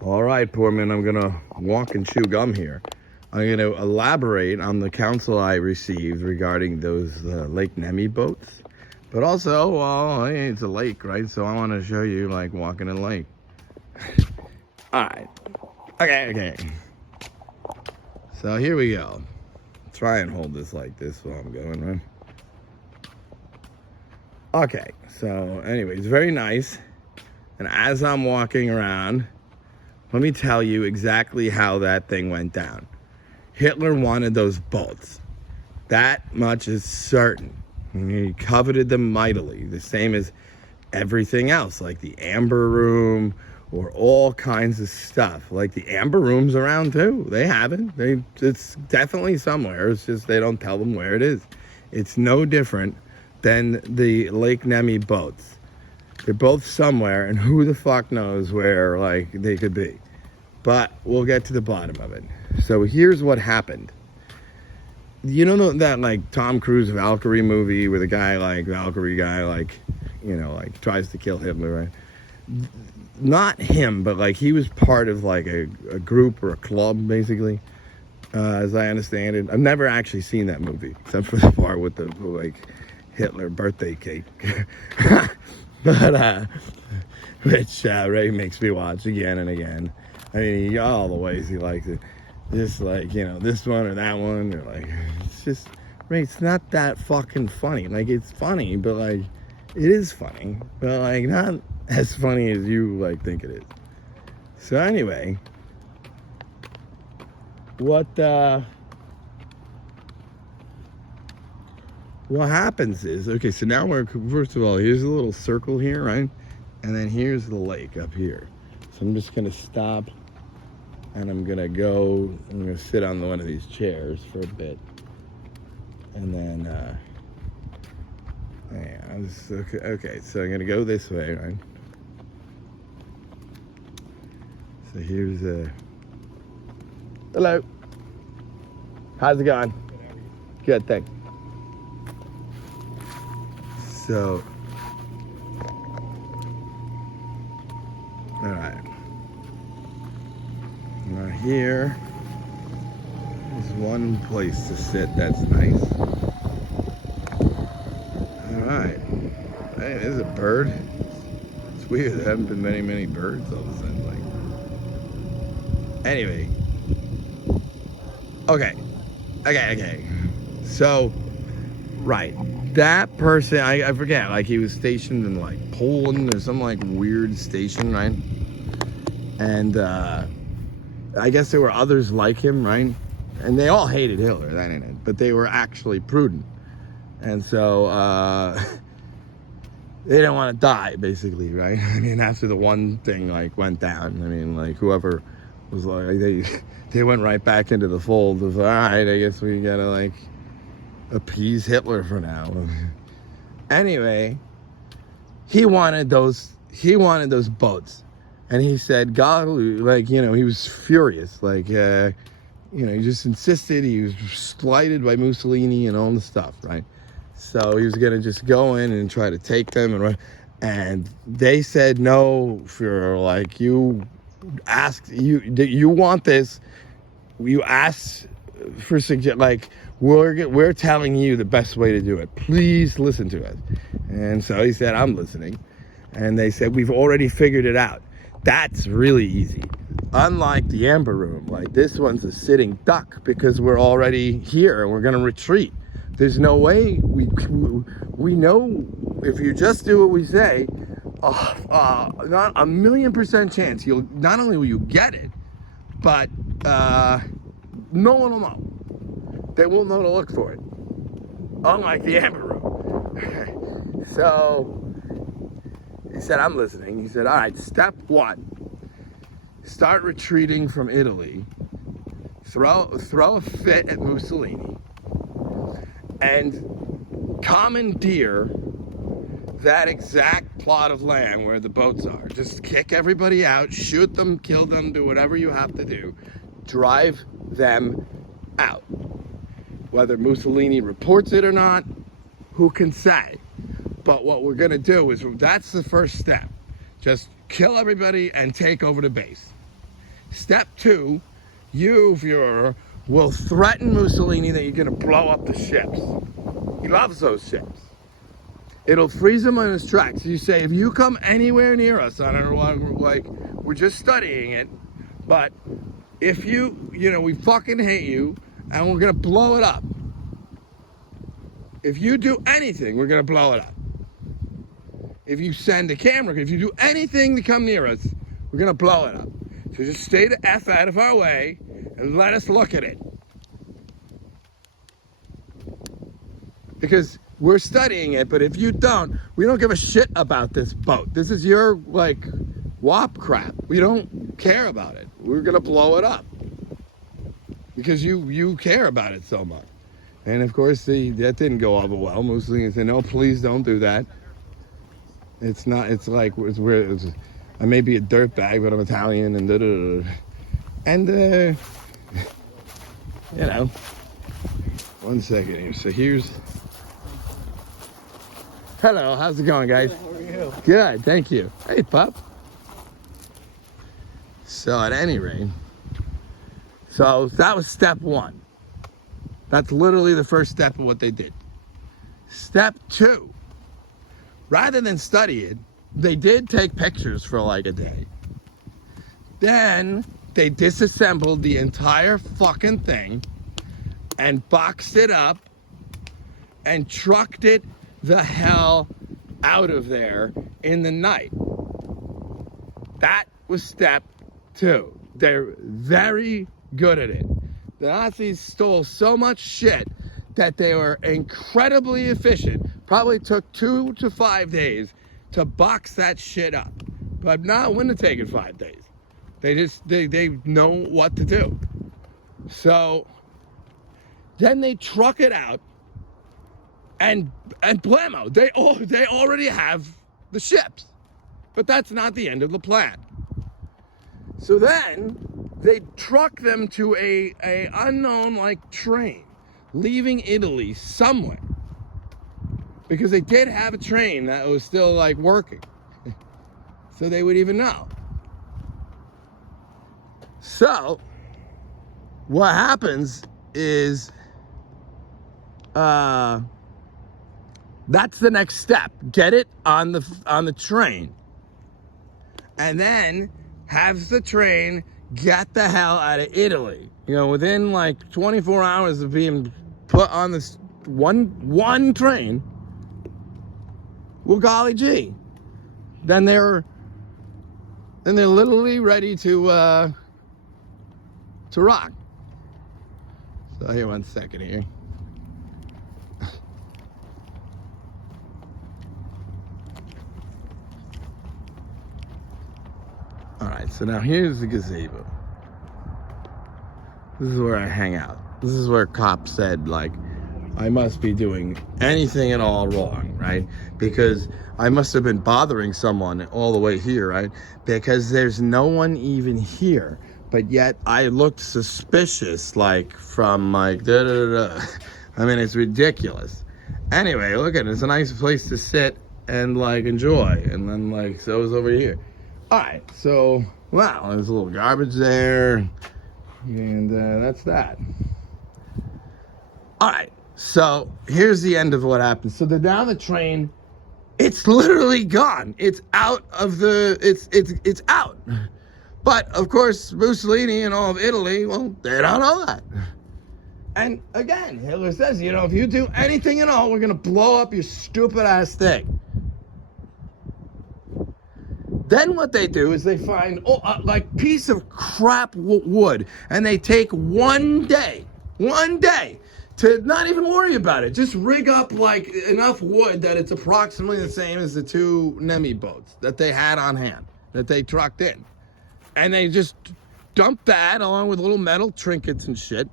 All right, poor man, I'm going to walk and chew gum here. I'm going to elaborate on the counsel I received regarding those Lake Nemi boats. But also, well, hey, it's a lake, right? So I want to show you, like, walking in a lake. All right. Okay. So here we go. Try and hold this like this while I'm going, right? Okay, so anyways, very nice. And as I'm walking around, let me tell you exactly how that thing went down. Hitler wanted those boats. That much is certain. He coveted them mightily, the same as everything else, like the Amber Room or all kinds of stuff. Like the Amber Room's around too. They have it. It's definitely somewhere. It's just they don't tell them where it is. It's no different than the Lake Nemi boats. They're both somewhere, and who the fuck knows where, like, they could be. But we'll get to the bottom of it. So here's what happened. You know that, like, Tom Cruise Valkyrie movie where the guy, like, Valkyrie guy, like, you know, like, tries to kill Hitler, right? Not him, but, like, he was part of, like, a group or a club, basically, as I understand it. I've never actually seen that movie, except for the part with the, like, Hitler birthday cake. But, which Ray makes me watch again and again. I mean, all the ways he likes it. Just like, you know, this one or that one. Or like, it's just, Ray, it's not that fucking funny. Like, it's funny, but like, it is funny. But like, not as funny as you, like, think it is. So anyway, what happens is, okay, so now we're, first of all, here's a little circle here, right? And then here's the lake up here. So I'm just gonna stop and I'm gonna sit on one of these chairs for a bit. And then, okay, so I'm gonna go this way, right? So here's hello. How's it going? Good, thanks. So, all right. Now here is one place to sit that's nice. All right. Hey, there's a bird. It's weird. There haven't been many birds all of a sudden. Like, anyway. Okay. So, right. That person, I forget, like he was stationed in like Poland or some like weird station, right? And I guess there were others like him, right? And they all hated Hitler, that ain't it. But they were actually prudent. And so they didn't want to die, basically, right? I mean, after the one thing like went down, I mean, like whoever was like, they went right back into the fold of, all right, I guess we gotta like appease Hitler for now. Anyway, he wanted those boats, and he said, God, like, you know, he was furious, like, you know, he just insisted. He was slighted by Mussolini and all the stuff, right? So he was gonna just go in and try to take them, and they said no. For like, you want this, you asked for like, we're telling you the best way to do it. Please listen to us. And so he said, I'm listening. And they said, we've already figured it out. That's really easy. Unlike the Amber Room, like this one's a sitting duck because we're already here and we're going to retreat. There's no way we know if you just do what we say, not 1,000,000% chance not only will you get it, but no one will know. They won't know to look for it. Unlike the Amber Room. So he said, I'm listening. He said, all right, step one, start retreating from Italy, throw a fit at Mussolini, and commandeer that exact plot of land where the boats are. Just kick everybody out, shoot them, kill them, do whatever you have to do. Drive them out. Whether Mussolini reports it or not, who can say? But what we're gonna do is, that's the first step. Just kill everybody and take over the base. Step 2, you, Führer, will threaten Mussolini that you're going to blow up the ships. He loves those ships. It'll freeze him on his tracks. You say, if you come anywhere near us, I don't know why, like, we're just studying it, but if we fucking hate you, and we're going to blow it up. If you do anything, we're going to blow it up. If you send a camera, if you do anything to come near us, we're going to blow it up. So just stay the F out of our way and let us look at it. Because we're studying it, but if you don't, we don't give a shit about this boat. This is your, like, WAP crap. We don't care about it. We're going to blow it up. Because you care about it so much. And of course, that didn't go over well. Mussolini said, no, please don't do that. It's not, it's like, I may be a dirtbag, but I'm Italian, and da-da-da. And, one second here. So here's, hello, how's it going, guys? How are you? Good, thank you. Hey, pup. So at any rate, so that was step 1. That's literally the first step of what they did. Step 2, rather than study it, they did take pictures for like a day. Then they disassembled the entire fucking thing and boxed it up and trucked it the hell out of there in the night. That was step 2. They're very good at it. The Nazis stole so much shit that they were incredibly efficient. Probably took 2 to 5 days to box that shit up. But not wouldn't have taken 5 days. They know what to do. So then they truck it out and blammo, they already have the ships. But that's not the end of the plan. So then they truck them to a unknown like train leaving Italy somewhere, because they did have a train that was still like working, so they would even know. So what happens is that's the next step. Get it on the train, and then have the train get the hell out of Italy. Within like 24 hours of being put on this one train, well, golly gee, then they're literally ready to rock. So here, one second here. All right, so now here's the gazebo. This is where I hang out. This is where cops said, like, I must be doing anything at all wrong, right? Because I must have been bothering someone all the way here, right? Because there's no one even here, but yet I looked suspicious, like, from, like, da-da-da-da. I mean, it's ridiculous. Anyway, look at it. It's a nice place to sit and, like, enjoy. And then, like, so is over here. All right, so, wow, there's a little garbage there, and that's that. All right, so here's the end of what happened. So they're down the train. It's literally gone. It's out of the, it's out. But, of course, Mussolini and all of Italy, well, they don't know that. And, again, Hitler says, if you do anything at all, we're going to blow up your stupid-ass thing. Then what they do is they find like piece of crap wood, and they take one day to not even worry about it. Just rig up like enough wood that it's approximately the same as the 2 Nemi boats that they had on hand, that they trucked in. And they just dump that along with little metal trinkets and shit.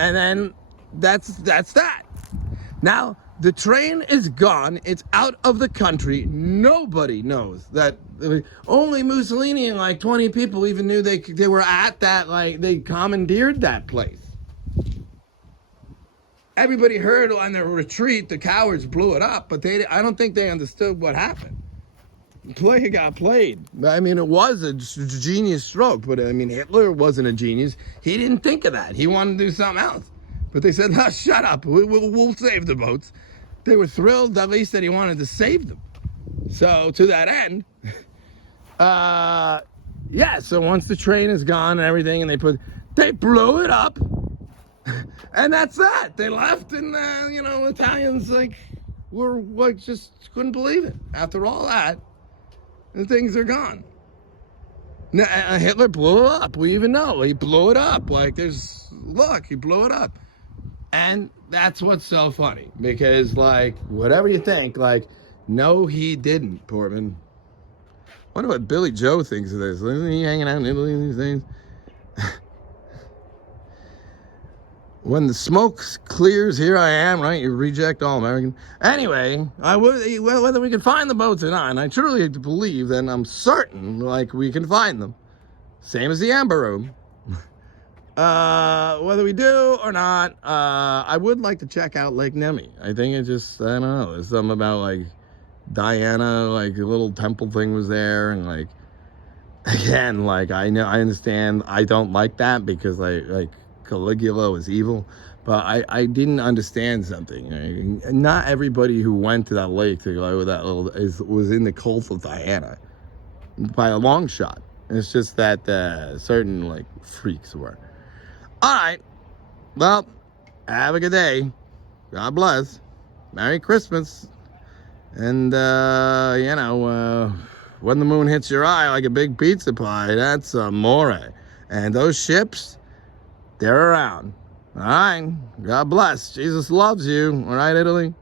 And then that's that. Now, the train is gone. It's out of the country. Nobody knows that. Only Mussolini and like 20 people even knew they were at that, like they commandeered that place. Everybody heard on their retreat, the cowards blew it up, but I don't think they understood what happened. play got played. I mean, it was a genius stroke, but I mean, Hitler wasn't a genius. He didn't think of that. He wanted to do something else. But they said, "No, shut up. We'll save the boats." They were thrilled, at least, that he wanted to save them. So to that end, yeah. So once the train is gone and everything, and they blew it up, and that's that. They left, and Italians were just couldn't believe it. After all that, and things are gone. Now, Hitler blew it up. We even know he blew it up. He blew it up. And that's what's so funny, because whatever you think, no, he didn't, Portman. Wonder what Billy Joe thinks of this. Isn't he hanging out in Italy these days? When the smoke clears, here I am, right? You reject all American. Anyway, whether we can find the boats or not, and I truly believe, and I'm certain, we can find them. Same as the Amber Room. Whether we do or not, I would like to check out Lake Nemi. I think I don't know. There's something about Diana, a little temple thing was there, and again, I understand. I don't like that because Caligula was evil, but I didn't understand something. Not everybody who went to that lake to go with that was in the cult of Diana by a long shot. It's just that certain freaks were. All right. Well, have a good day. God bless. Merry Christmas. And when the moon hits your eye like a big pizza pie, that's amore. And those ships, they're around. All right. God bless. Jesus loves you. All right, Italy?